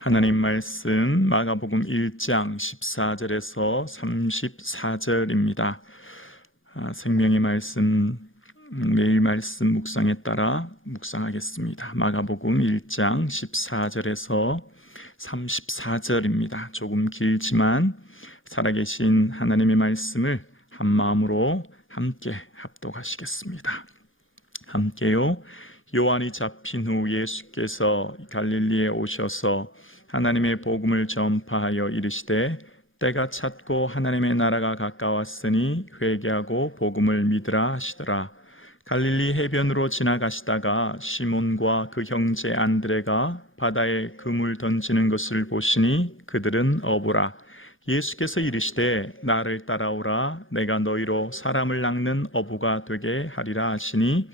하나님 말씀 마가복음 1장 14절에서 34절입니다. 아, 생명의 말씀 매일 말씀 묵상에 따라 묵상하겠습니다. 마가복음 1장 14절에서 34절입니다. 조금 길지만 살아계신 하나님의 말씀을 한 마음으로 함께 합독하시겠습니다. 함께요. 요한이 잡힌 후 예수께서 갈릴리에 오셔서 하나님의 복음을 전파하여 이르시되 때가 찼고 하나님의 나라가 가까웠으니 회개하고 복음을 믿으라 하시더라. 갈릴리 해변으로 지나가시다가 시몬과 그 형제 안드레가 바다에 그물 던지는 것을 보시니 그들은 어부라. 예수께서 이르시되 나를 따라오라 내가 너희로 사람을 낚는 어부가 되게 하리라 하시니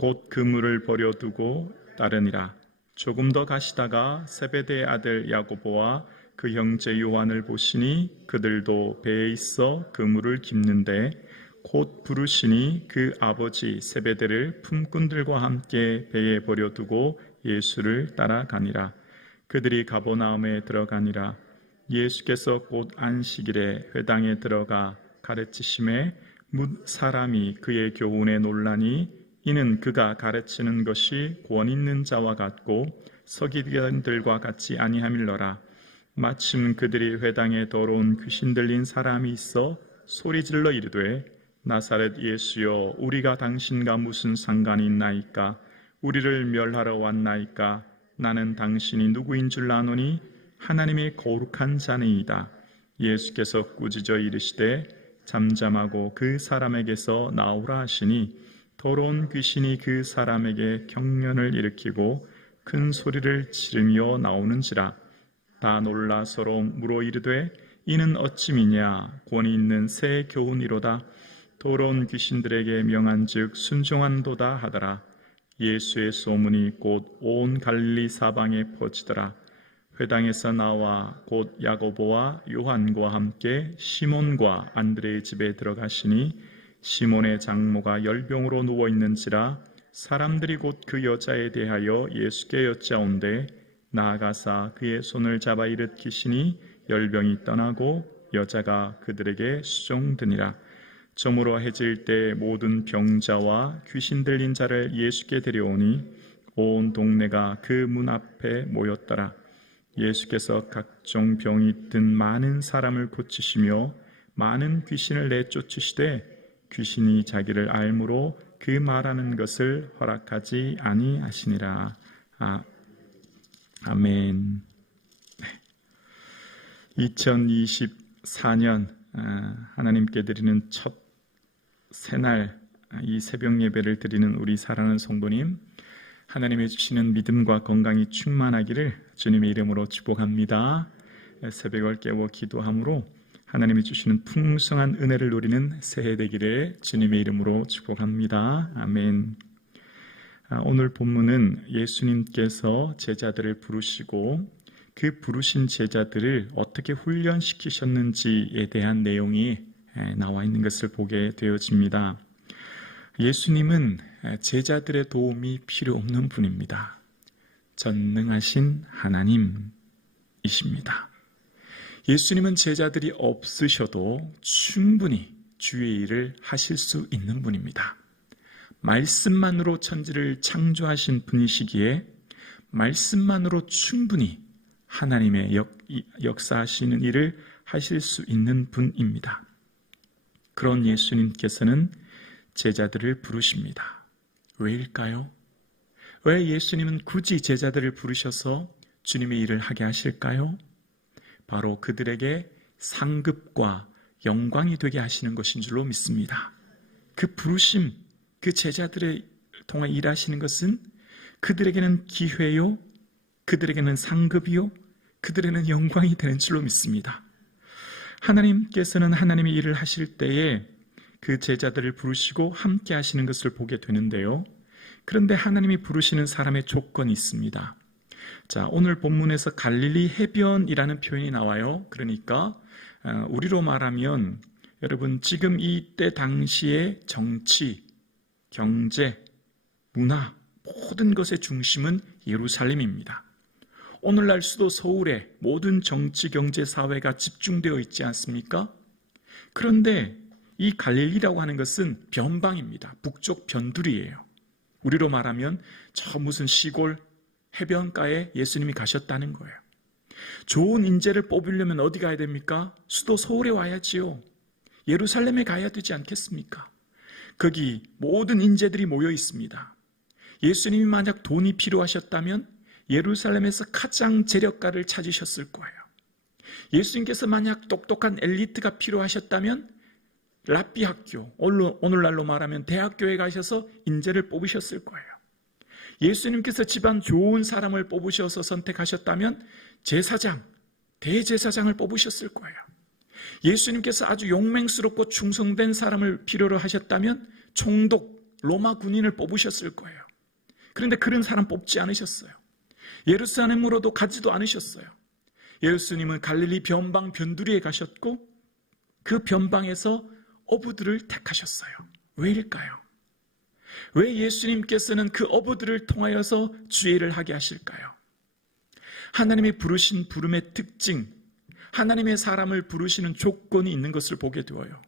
곧 그물을 버려두고 따르니라. 조금 더 가시다가 세베대의 아들 야고보와 그 형제 요한을 보시니 그들도 배에 있어 그물을 깁는데 곧 부르시니 그 아버지 세베대를 품꾼들과 함께 배에 버려두고 예수를 따라가니라. 그들이 가보나움에 들어가니라. 예수께서 곧 안식일에 회당에 들어가 가르치심에 묻 사람이 그의 교훈에 논라니 이는 그가 가르치는 것이 권 있는 자와 같고 서기관들과 같이 아니함일러라. 마침 그들이 회당에 더러운 귀신 들린 사람이 있어 소리질러 이르되 나사렛 예수여 우리가 당신과 무슨 상관이 있나이까 우리를 멸하러 왔나이까 나는 당신이 누구인 줄 아노니 하나님의 거룩한 자니이다. 예수께서 꾸짖어 이르시되 잠잠하고 그 사람에게서 나오라 하시니 더러운 귀신이 그 사람에게 경련을 일으키고 큰 소리를 지르며 나오는지라 다 놀라 서로 물어 이르되 이는 어찌미냐? 권위 있는 새 교훈이로다. 더러운 귀신들에게 명한즉 순종한도다 하더라. 예수의 소문이 곧 온 갈릴리 사방에 퍼지더라. 회당에서 나와 곧 야고보와 요한과 함께 시몬과 안드레의 집에 들어가시니 시몬의 장모가 열병으로 누워 있는지라 사람들이 곧 그 여자에 대하여 예수께 여짜온데 나아가사 그의 손을 잡아 일으키시니 열병이 떠나고 여자가 그들에게 수종드니라. 저물어 해질 때 모든 병자와 귀신 들린 자를 예수께 데려오니 온 동네가 그 문 앞에 모였더라. 예수께서 각종 병이 든 많은 사람을 고치시며 많은 귀신을 내쫓으시되 귀신이 자기를 알므로 그 말하는 것을 허락하지 아니하시니라. 아, 아멘. 2024년 아, 하나님께 드리는 첫 새날 아, 이 새벽 예배를 드리는 우리 사랑하는 성도님 하나님의 주시는 믿음과 건강이 충만하기를 주님의 이름으로 축복합니다. 새벽을 깨워 기도함으로 하나님이 주시는 풍성한 은혜를 누리는 새해 되기를 주님의 이름으로 축복합니다. 아멘. 아, 오늘 본문은 예수님께서 제자들을 부르시고 그 부르신 제자들을 어떻게 훈련시키셨는지에 대한 내용이 나와 있는 것을 보게 되어집니다. 예수님은 제자들의 도움이 필요 없는 분입니다. 전능하신 하나님이십니다. 예수님은 제자들이 없으셔도 충분히 주의 일을 하실 수 있는 분입니다. 말씀만으로 천지를 창조하신 분이시기에 말씀만으로 충분히 하나님의 역, 역사하시는 일을 하실 수 있는 분입니다. 그런 예수님께서는 제자들을 부르십니다. 왜일까요? 왜 예수님은 굳이 제자들을 부르셔서 주님의 일을 하게 하실까요? 바로 그들에게 상급과 영광이 되게 하시는 것인 줄로 믿습니다. 그 부르심, 그 제자들의 통해 일하시는 것은 그들에게는 기회요, 그들에게는 상급이요, 그들에게는 영광이 되는 줄로 믿습니다. 하나님께서는 하나님의 일을 하실 때에 그 제자들을 부르시고 함께 하시는 것을 보게 되는데요. 그런데 하나님이 부르시는 사람의 조건이 있습니다. 자, 오늘 본문에서 갈릴리 해변이라는 표현이 나와요. 그러니까 어, 우리로 말하면 여러분 지금 이때 당시의 정치, 경제, 문화 모든 것의 중심은 예루살렘입니다. 오늘날 수도 서울에 모든 정치, 경제, 사회가 집중되어 있지 않습니까? 그런데 이 갈릴리라고 하는 것은 변방입니다. 북쪽 변두리예요. 우리로 말하면 저 무슨 시골 해변가에 예수님이 가셨다는 거예요. 좋은 인재를 뽑으려면 어디 가야 됩니까? 수도 서울에 와야지요. 예루살렘에 가야 되지 않겠습니까? 거기 모든 인재들이 모여 있습니다. 예수님이 만약 돈이 필요하셨다면 예루살렘에서 가장 재력가를 찾으셨을 거예요. 예수님께서 만약 똑똑한 엘리트가 필요하셨다면 랍비 학교, 오늘날로 말하면 대학교에 가셔서 인재를 뽑으셨을 거예요. 예수님께서 집안 좋은 사람을 뽑으셔서 선택하셨다면 제사장, 대제사장을 뽑으셨을 거예요. 예수님께서 아주 용맹스럽고 충성된 사람을 필요로 하셨다면 총독, 로마 군인을 뽑으셨을 거예요. 그런데 그런 사람 뽑지 않으셨어요. 예루살렘으로도 가지도 않으셨어요. 예수님은 갈릴리 변방 변두리에 가셨고 그 변방에서 어부들을 택하셨어요. 왜일까요? 왜 예수님께서는 그 어부들을 통하여서 주의를 하게 하실까요? 하나님이 부르신 부름의 특징, 하나님의 사람을 부르시는 조건이 있는 것을 보게 되어요.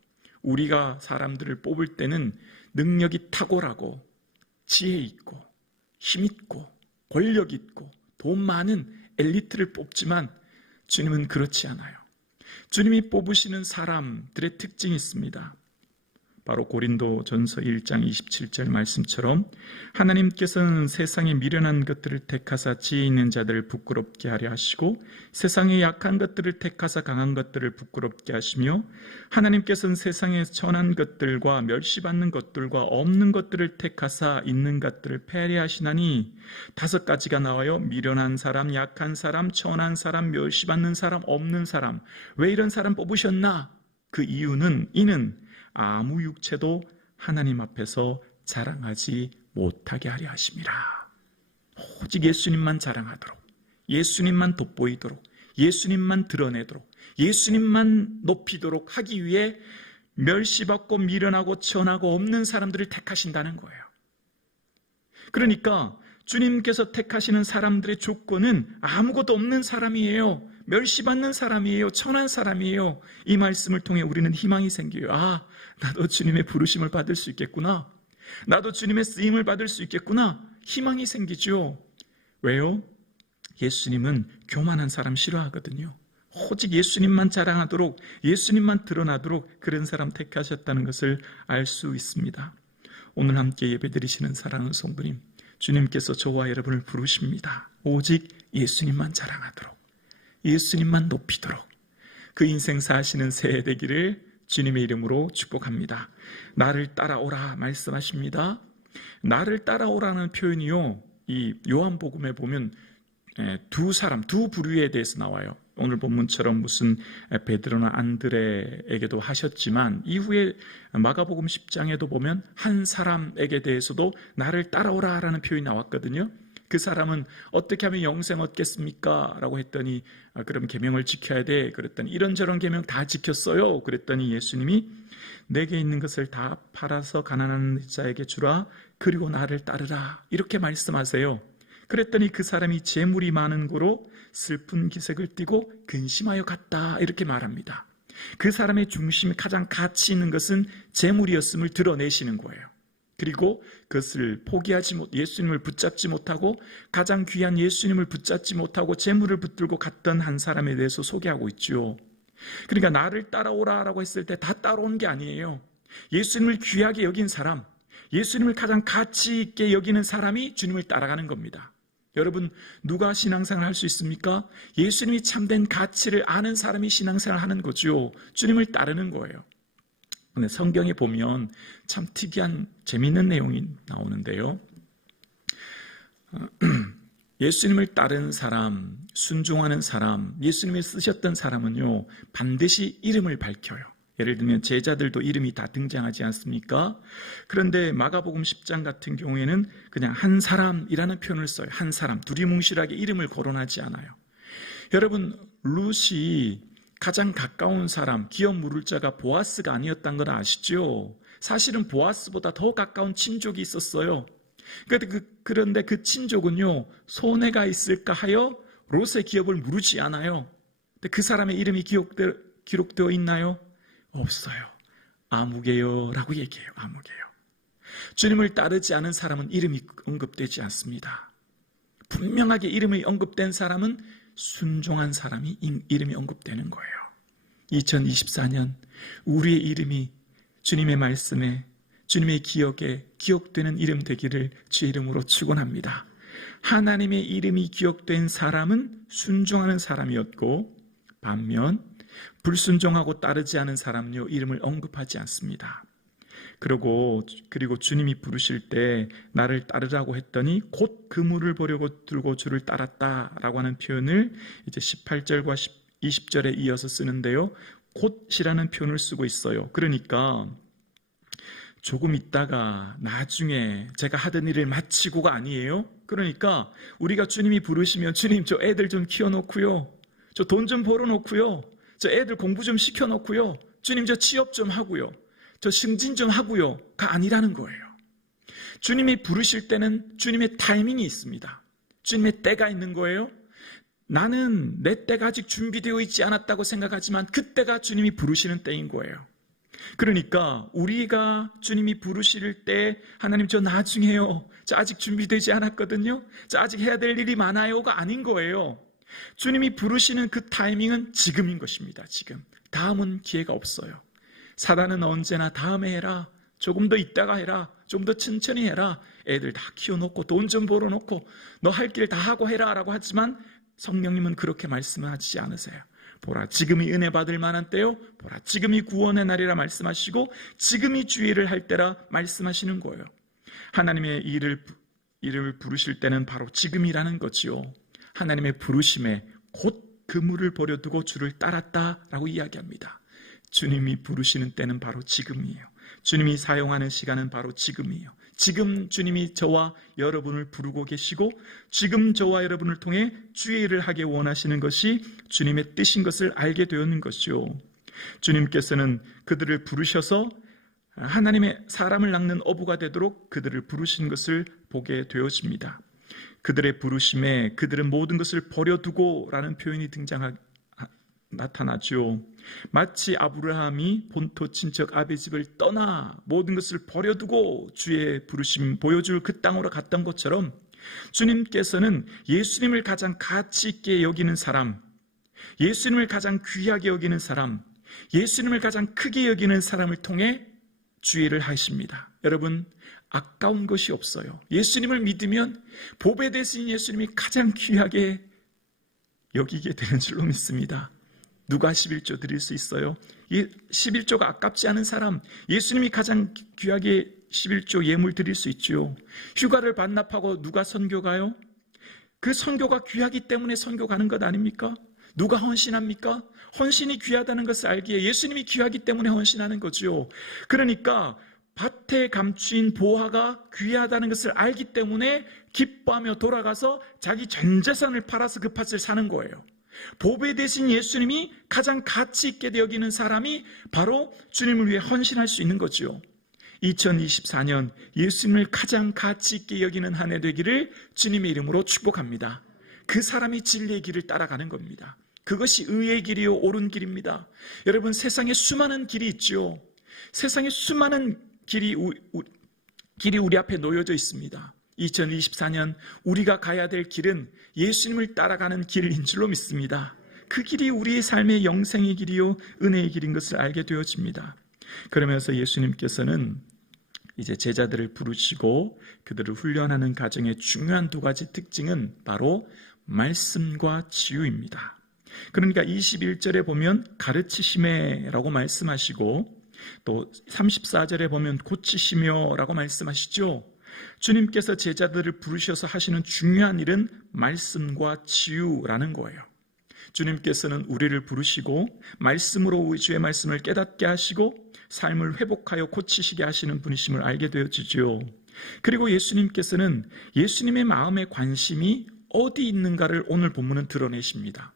우리가 사람들을 뽑을 때는 능력이 탁월하고 지혜 있고 힘 있고 권력 있고 돈 많은 엘리트를 뽑지만 주님은 그렇지 않아요. 주님이 뽑으시는 사람들의 특징이 있습니다. 바로 고린도 전서 1장 27절 말씀처럼 하나님께서는 세상에 미련한 것들을 택하사 지혜 있는 자들을 부끄럽게 하려 하시고 세상에 약한 것들을 택하사 강한 것들을 부끄럽게 하시며 하나님께서는 세상에 천한 것들과 멸시받는 것들과 없는 것들을 택하사 있는 것들을 패리하시나니 다섯 가지가 나와요. 미련한 사람, 약한 사람, 천한 사람, 멸시받는 사람, 없는 사람. 왜 이런 사람 뽑으셨나? 그 이유는 이는 아무 육체도 하나님 앞에서 자랑하지 못하게 하려 하심이라. 오직 예수님만 자랑하도록, 예수님만 돋보이도록, 예수님만 드러내도록, 예수님만 높이도록 하기 위해 멸시받고 미련하고 천하고 없는 사람들을 택하신다는 거예요. 그러니까 주님께서 택하시는 사람들의 조건은 아무것도 없는 사람이에요. 멸시받는 사람이에요. 천한 사람이에요. 이 말씀을 통해 우리는 희망이 생겨요. 아, 나도 주님의 부르심을 받을 수 있겠구나. 나도 주님의 쓰임을 받을 수 있겠구나. 희망이 생기죠. 왜요? 예수님은 교만한 사람 싫어하거든요. 오직 예수님만 자랑하도록, 예수님만 드러나도록 그런 사람 택하셨다는 것을 알 수 있습니다. 오늘 함께 예배 드리시는 사랑하는 성도님, 주님께서 저와 여러분을 부르십니다. 오직 예수님만 자랑하도록, 예수님만 높이도록, 그 인생 사시는 새해 되기를 주님의 이름으로 축복합니다. 나를 따라오라 말씀하십니다. 나를 따라오라는 표현이요. 이 요한복음에 보면 두 사람, 두 부류에 대해서 나와요. 오늘 본문처럼 무슨 베드로나 안드레에게도 하셨지만 이후에 마가복음 10장에도 보면 한 사람에게 대해서도 나를 따라오라라는 표현이 나왔거든요. 그 사람은 어떻게 하면 영생 얻겠습니까? 라고 했더니 아, 그럼 계명을 지켜야 돼. 그랬더니 이런저런 계명 다 지켰어요. 그랬더니 예수님이 내게 있는 것을 다 팔아서 가난한 자에게 주라. 그리고 나를 따르라. 이렇게 말씀하세요. 그랬더니 그 사람이 재물이 많은 고로 슬픈 기색을 띠고 근심하여 갔다. 이렇게 말합니다. 그 사람의 중심이 가장 가치 있는 것은 재물이었음을 드러내시는 거예요. 그리고 그것을 포기하지 못, 예수님을 붙잡지 못하고 가장 귀한 예수님을 붙잡지 못하고 재물을 붙들고 갔던 한 사람에 대해서 소개하고 있죠. 그러니까 나를 따라오라라고 했을 때 다 따라온 게 아니에요. 예수님을 귀하게 여긴 사람, 예수님을 가장 가치 있게 여기는 사람이 주님을 따라가는 겁니다. 여러분, 누가 신앙생활 할 수 있습니까? 예수님이 참된 가치를 아는 사람이 신앙생활 하는 거죠. 주님을 따르는 거예요. 근데 성경에 보면 참 특이한 재미있는 내용이 나오는데요. 예수님을 따르는 사람, 순종하는 사람, 예수님이 쓰셨던 사람은요, 반드시 이름을 밝혀요. 예를 들면 제자들도 이름이 다 등장하지 않습니까? 그런데 마가복음 10장 같은 경우에는 그냥 한 사람이라는 표현을 써요. 한 사람, 두리뭉실하게 이름을 거론하지 않아요. 여러분, 룻이 가장 가까운 사람, 기업 물을 자가 보아스가 아니었던 건 아시죠? 사실은 보아스보다 더 가까운 친족이 있었어요. 그, 그런데 그 친족은요, 손해가 있을까 하여 롯의 기업을 무르지 않아요. 그 사람의 이름이 기록되, 기록되어 있나요? 없어요. 아무개요 라고 얘기해요. 아무개요. 주님을 따르지 않은 사람은 이름이 언급되지 않습니다. 분명하게 이름이 언급된 사람은 순종한 사람이 이름이 언급되는 거예요. 2024년 우리의 이름이 주님의 말씀에 주님의 기억에 기억되는 이름 되기를 주의 이름으로 축원합니다. 하나님의 이름이 기억된 사람은 순종하는 사람이었고 반면 불순종하고 따르지 않은 사람은요 이름을 언급하지 않습니다. 그리고 그리고 주님이 부르실 때 나를 따르라고 했더니 곧 그물을 보려고 들고 주를 따랐다라고 하는 표현을 이제 18절과 20절에 이어서 쓰는데요. 곧이라는 표현을 쓰고 있어요. 그러니까 조금 있다가 나중에 제가 하던 일을 마치고가 아니에요. 그러니까 우리가 주님이 부르시면 주님 저 애들 좀 키워놓고요. 저 돈 좀 벌어놓고요. 저 애들 공부 좀 시켜놓고요. 주님 저 취업 좀 하고요. 저 승진 좀 하고요가 아니라는 거예요. 주님이 부르실 때는 주님의 타이밍이 있습니다. 주님의 때가 있는 거예요. 나는 내 때가 아직 준비되어 있지 않았다고 생각하지만 그때가 주님이 부르시는 때인 거예요. 그러니까 우리가 주님이 부르실 때 하나님 저 나중에요. 저 아직 준비되지 않았거든요. 저 아직 해야 될 일이 많아요가 아닌 거예요. 주님이 부르시는 그 타이밍은 지금인 것입니다. 지금. 다음은 기회가 없어요. 사단은 언제나 다음에 해라. 조금 더 있다가 해라. 좀 더 천천히 해라. 애들 다 키워놓고 돈 좀 벌어놓고 너 할 길 다 하고 해라. 라고 하지만 성령님은 그렇게 말씀하지 않으세요. 보라, 지금이 은혜 받을 만한 때요. 보라, 지금이 구원의 날이라 말씀하시고 지금이 주의를 할 때라 말씀하시는 거예요. 하나님의 일을, 이름을 부르실 때는 바로 지금이라는 거지요. 하나님의 부르심에 곧 그물을 버려두고 주를 따랐다라고 이야기합니다. 주님이 부르시는 때는 바로 지금이에요. 주님이 사용하는 시간은 바로 지금이에요. 지금 주님이 저와 여러분을 부르고 계시고 지금 저와 여러분을 통해 주의 일을 하게 원하시는 것이 주님의 뜻인 것을 알게 되었는 것이요. 주님께서는 그들을 부르셔서 하나님의 사람을 낚는 어부가 되도록 그들을 부르신 것을 보게 되어집니다. 그들의 부르심에 그들은 모든 것을 버려두고 라는 표현이 등장하 나타나죠. 마치 아브라함이 본토 친척 아비 집을 떠나 모든 것을 버려두고 주의 부르심 보여줄 그 땅으로 갔던 것처럼 주님께서는 예수님을 가장 가치 있게 여기는 사람, 예수님을 가장 귀하게 여기는 사람, 예수님을 가장 크게 여기는 사람을 통해 주의를 하십니다. 여러분, 아까운 것이 없어요. 예수님을 믿으면 보배 대신 예수님이 가장 귀하게 여기게 되는 줄로 믿습니다. 누가 11조 드릴 수 있어요? 11조가 아깝지 않은 사람, 예수님이 가장 귀하게 11조 예물 드릴 수 있죠. 휴가를 반납하고 누가 선교 가요? 그 선교가 귀하기 때문에 선교 가는 것 아닙니까? 누가 헌신합니까? 헌신이 귀하다는 것을 알기에 예수님이 귀하기 때문에 헌신하는 거죠. 그러니까 밭에 감추인 보화가 귀하다는 것을 알기 때문에 기뻐하며 돌아가서 자기 전 재산을 팔아서 그 밭을 사는 거예요. 보배 대신 예수님이 가장 가치 있게 여기는 사람이 바로 주님을 위해 헌신할 수 있는 거지요. 2024년 예수님을 가장 가치 있게 여기는 한 해 되기를 주님의 이름으로 축복합니다. 그 사람이 진리의 길을 따라가는 겁니다. 그것이 의의 길이요 옳은 길입니다. 여러분 세상에 수많은 길이 있죠. 세상에 수많은 길이 길이 우리 앞에 놓여져 있습니다. 2024년 우리가 가야 될 길은 예수님을 따라가는 길인 줄로 믿습니다. 그 길이 우리의 삶의 영생의 길이요 은혜의 길인 것을 알게 되어집니다. 그러면서 예수님께서는 이제 제자들을 부르시고 그들을 훈련하는 가정의 중요한 두 가지 특징은 바로 말씀과 치유입니다. 그러니까 21절에 보면 가르치심에라고 말씀하시고 또 34절에 보면 고치시며라고 말씀하시죠. 주님께서 제자들을 부르셔서 하시는 중요한 일은 말씀과 치유라는 거예요. 주님께서는 우리를 부르시고 말씀으로 주의 말씀을 깨닫게 하시고 삶을 회복하여 고치시게 하시는 분이심을 알게 되어지죠. 그리고 예수님께서는 예수님의 마음의 관심이 어디 있는가를 오늘 본문은 드러내십니다.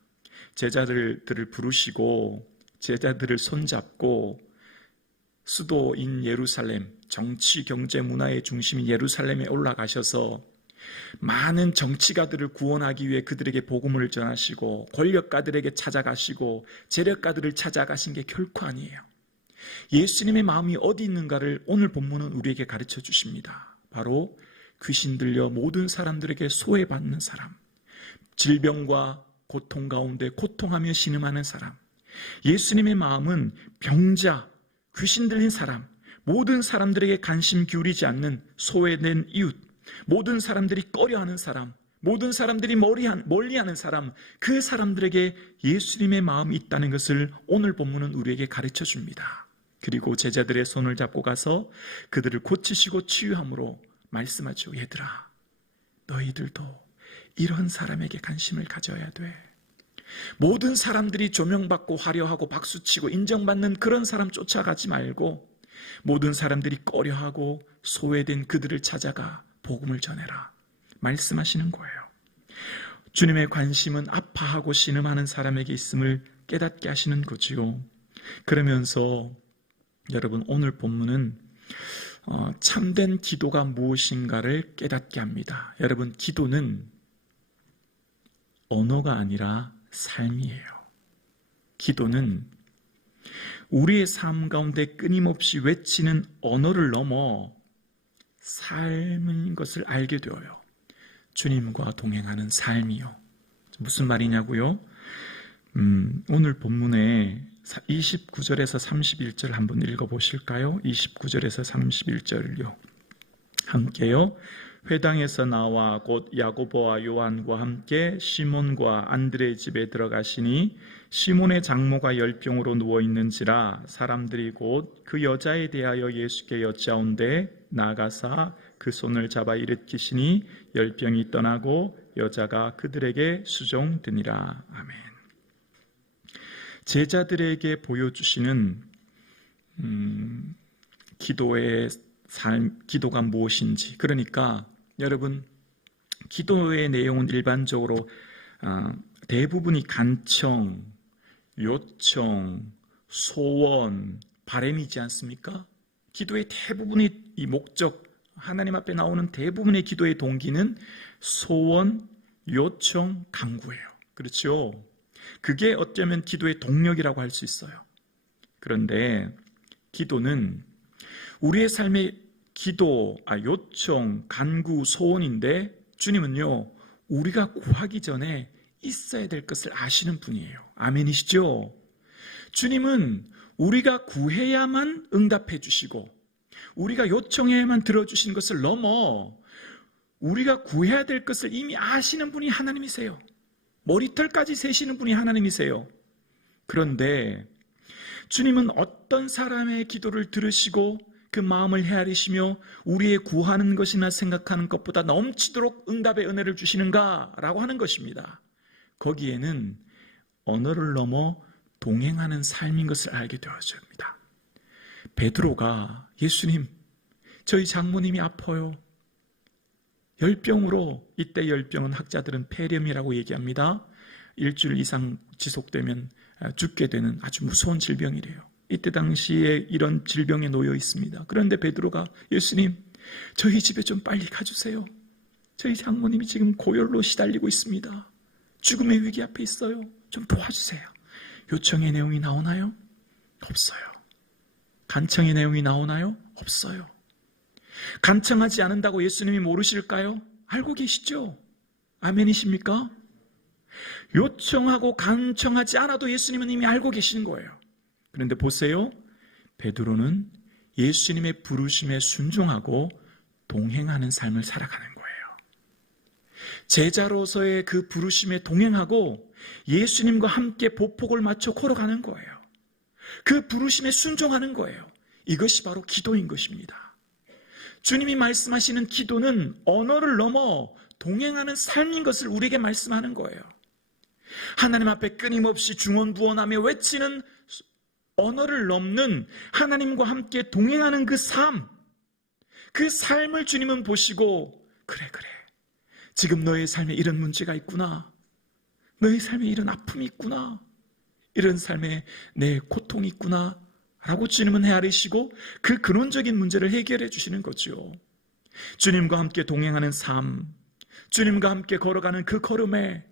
제자들을 부르시고 제자들을 손잡고 수도인 예루살렘, 정치, 경제, 문화의 중심인 예루살렘에 올라가셔서 많은 정치가들을 구원하기 위해 그들에게 복음을 전하시고 권력가들에게 찾아가시고 재력가들을 찾아가신 게 결코 아니에요. 예수님의 마음이 어디 있는가를 오늘 본문은 우리에게 가르쳐 주십니다. 바로 귀신 들려 모든 사람들에게 소외받는 사람, 질병과 고통 가운데 고통하며 신음하는 사람. 예수님의 마음은 병자, 귀신 들린 사람, 모든 사람들에게 관심 기울이지 않는 소외된 이웃, 모든 사람들이 꺼려하는 사람, 모든 사람들이 멀리하는 사람, 그 사람들에게 예수님의 마음이 있다는 것을 오늘 본문은 우리에게 가르쳐 줍니다. 그리고 제자들의 손을 잡고 가서 그들을 고치시고 치유함으로 말씀하죠. 얘들아, 너희들도 이런 사람에게 관심을 가져야 돼. 모든 사람들이 조명받고 화려하고 박수치고 인정받는 그런 사람 쫓아가지 말고 모든 사람들이 꺼려하고 소외된 그들을 찾아가 복음을 전해라. 말씀하시는 거예요. 주님의 관심은 아파하고 신음하는 사람에게 있음을 깨닫게 하시는 거지요. 그러면서 여러분 오늘 본문은 어, 참된 기도가 무엇인가를 깨닫게 합니다. 여러분 기도는 언어가 아니라 삶이에요. 기도는 우리의 삶 가운데 끊임없이 외치는 언어를 넘어 삶인 것을 알게 되어요. 주님과 동행하는 삶이요. 무슨 말이냐고요? 음, 오늘 본문에 29절에서 31절 한번 읽어보실까요? 29절에서 31절을요. 함께요. 회당에서 나와 곧 야고보와 요한과 함께 시몬과 안드레 집에 들어가시니 시몬의 장모가 열병으로 누워 있는지라 사람들이 곧 그 여자에 대하여 예수께 여짜온데 나가사 그 손을 잡아 일으키시니 열병이 떠나고 여자가 그들에게 수종되니라 아멘. 제자들에게 보여주시는 음, 기도의 삶, 기도가 무엇인지 그러니까 여러분, 기도의 내용은 일반적으로 어, 대부분이 간청, 요청, 소원, 바램이지 않습니까? 기도의 대부분의 이 목적, 하나님 앞에 나오는 대부분의 기도의 동기는 소원, 요청, 강구예요. 그렇죠? 그게 어쩌면 기도의 동력이라고 할 수 있어요. 그런데 기도는 우리의 삶의 기도, 아, 요청, 간구, 소원인데 주님은요, 우리가 구하기 전에 있어야 될 것을 아시는 분이에요. 아멘이시죠? 주님은 우리가 구해야만 응답해 주시고, 우리가 요청해야만 들어주신 것을 넘어 우리가 구해야 될 것을 이미 아시는 분이 하나님이세요. 머리털까지 세시는 분이 하나님이세요. 그런데 주님은 어떤 사람의 기도를 들으시고 그 마음을 헤아리시며 우리의 구하는 것이나 생각하는 것보다 넘치도록 응답의 은혜를 주시는가라고 하는 것입니다. 거기에는 언어를 넘어 동행하는 삶인 것을 알게 되어집니다. 베드로가 예수님, 저희 장모님이 아파요. 열병으로 이때 열병은 학자들은 폐렴이라고 얘기합니다. 일주일 이상 지속되면 죽게 되는 아주 무서운 질병이래요. 이때 당시에 이런 질병에 놓여 있습니다. 그런데 베드로가 예수님, 저희 집에 좀 빨리 가주세요. 저희 장모님이 지금 고열로 시달리고 있습니다. 죽음의 위기 앞에 있어요. 좀 도와주세요. 요청의 내용이 나오나요? 없어요. 간청의 내용이 나오나요? 없어요. 간청하지 않는다고 예수님이 모르실까요? 알고 계시죠? 아멘이십니까? 요청하고 간청하지 않아도 예수님은 이미 알고 계시는 거예요. 그런데 보세요. 베드로는 예수님의 부르심에 순종하고 동행하는 삶을 살아가는 거예요. 제자로서의 그 부르심에 동행하고 예수님과 함께 보폭을 맞춰 걸어가는 거예요. 그 부르심에 순종하는 거예요. 이것이 바로 기도인 것입니다. 주님이 말씀하시는 기도는 언어를 넘어 동행하는 삶인 것을 우리에게 말씀하는 거예요. 하나님 앞에 끊임없이 중원부원하며 외치는 언어를 넘는 하나님과 함께 동행하는 그 삶, 그 삶을 주님은 보시고, 그래, 그래. 지금 너의 삶에 이런 문제가 있구나. 너의 삶에 이런 아픔이 있구나. 이런 삶에 내 고통이 있구나. 라고 주님은 헤아리시고 그 근원적인 문제를 해결해 주시는 거죠. 주님과 함께 동행하는 삶, 주님과 함께 걸어가는 그 걸음에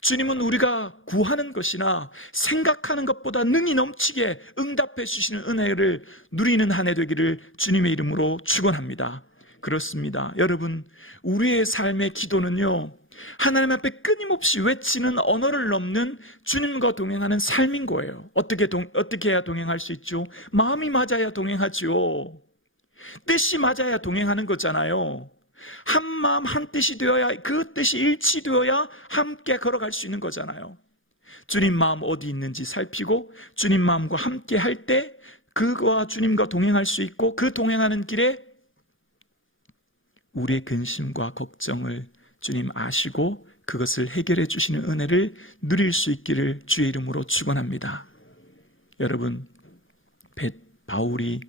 주님은 우리가 구하는 것이나 생각하는 것보다 능이 넘치게 응답해 주시는 은혜를 누리는 한 해 되기를 주님의 이름으로 축원합니다. 그렇습니다. 여러분, 우리의 삶의 기도는요. 하나님 앞에 끊임없이 외치는 언어를 넘는 주님과 동행하는 삶인 거예요. 어떻게 동, 어떻게 해야 동행할 수 있죠? 마음이 맞아야 동행하죠. 뜻이 맞아야 동행하는 거잖아요. 한 마음 한 뜻이 되어야 그 뜻이 일치되어야 함께 걸어갈 수 있는 거잖아요. 주님 마음 어디 있는지 살피고 주님 마음과 함께 할 때 그와 주님과 동행할 수 있고 그 동행하는 길에 우리의 근심과 걱정을 주님 아시고 그것을 해결해 주시는 은혜를 누릴 수 있기를 주의 이름으로 축원합니다. 여러분, 배- 바울이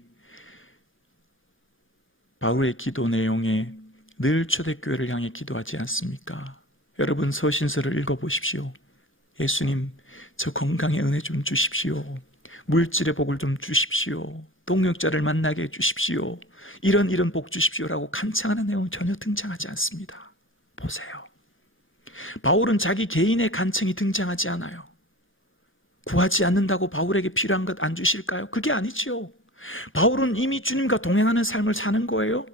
바울의 기도 내용에 늘 초대교회를 향해 기도하지 않습니까? 여러분 서신서를 읽어보십시오. 예수님, 저 건강의 은혜 좀 주십시오. 물질의 복을 좀 주십시오. 동역자를 만나게 해주십시오. 이런 이런 복 주십시오라고 간청하는 내용은 전혀 등장하지 않습니다. 보세요. 바울은 자기 개인의 간청이 등장하지 않아요. 구하지 않는다고 바울에게 필요한 것 안 주실까요? 그게 아니지요. 바울은 이미 주님과 동행하는 삶을 사는 거예요.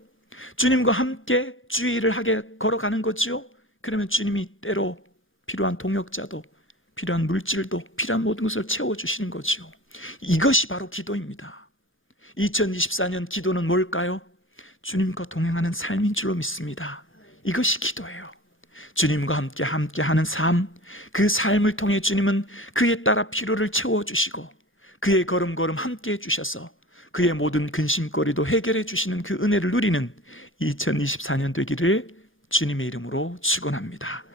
주님과 함께 주의를 하게 걸어가는 거죠. 그러면 주님이 때로 필요한 동역자도 필요한 물질도 필요한 모든 것을 채워주시는 거죠. 이것이 바로 기도입니다. 2024년 기도는 뭘까요? 주님과 동행하는 삶인 줄로 믿습니다. 이것이 기도예요. 주님과 함께 함께 하는 삶, 그 삶을 통해 주님은 그에 따라 필요를 채워주시고 그의 걸음걸음 함께 해주셔서 그의 모든 근심거리도 해결해 주시는 그 은혜를 누리는 2024년 되기를 주님의 이름으로 축원합니다.